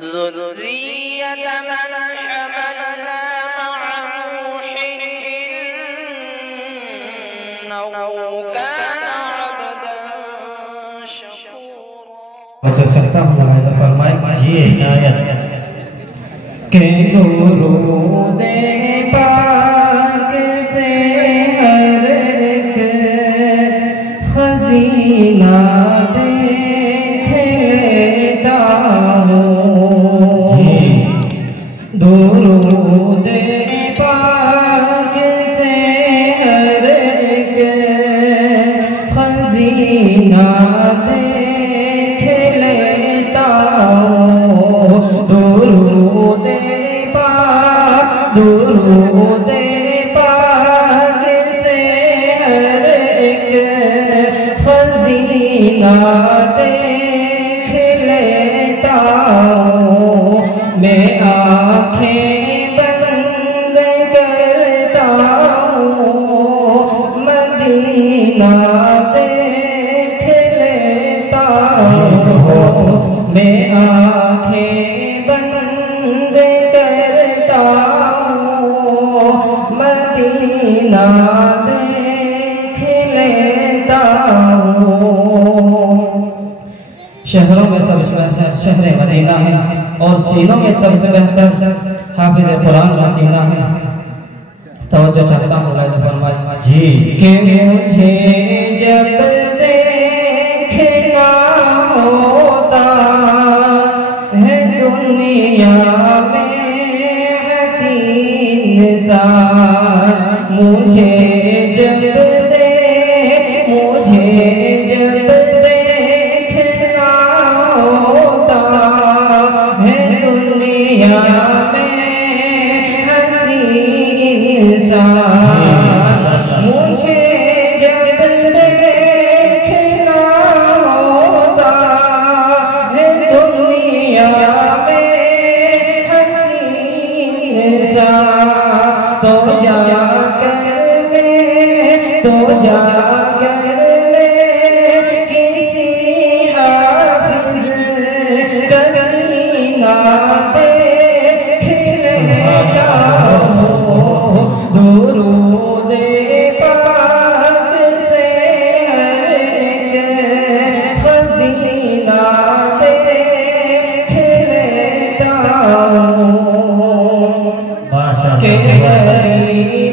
ذرية من حملنا مع نوح إنه كان عبدا شكورا. جو کرتا ہوں میں فرمائے جی عنایت کہ درود پاک سے ہر ایک خزینہ دیکھ لیتا ہوں. جی درود پاک سے ہر ایک خزینہ دیکھ لیتا ہوں. درود پاک سے ہر ایک خزینہ دیکھ لیتا ہوں. میں آنکھیں بند کرتا ہوں مدینہ دیکھ لیتا ہوں. میں آنکھیں بند کرتا ہوں مدینہ دیکھ لیتا ہوں. شہروں میں سب سے بہتر شہر مدینہ ہے اور سینوں میں سب سے بہتر حافظ قرآن کا سینہ ہے. توجہ چاہتا ہوں لائے فرمائے جی کہ مجھے جب دیکھنا ہوتا ہے دنیا میں حسین سا مجھے جب دیکھنا ہوتا ہے دنیا میں حسین سا مجھے جب دیکھنا ہوتا ہے دنیا میں حسین سا تو جا کر کسی حافظ کا سینہ دیکھ لیتا ہوں. درود پاک سے ہر ایک خزینہ دیکھ لیتا ہوں. کہ غریبی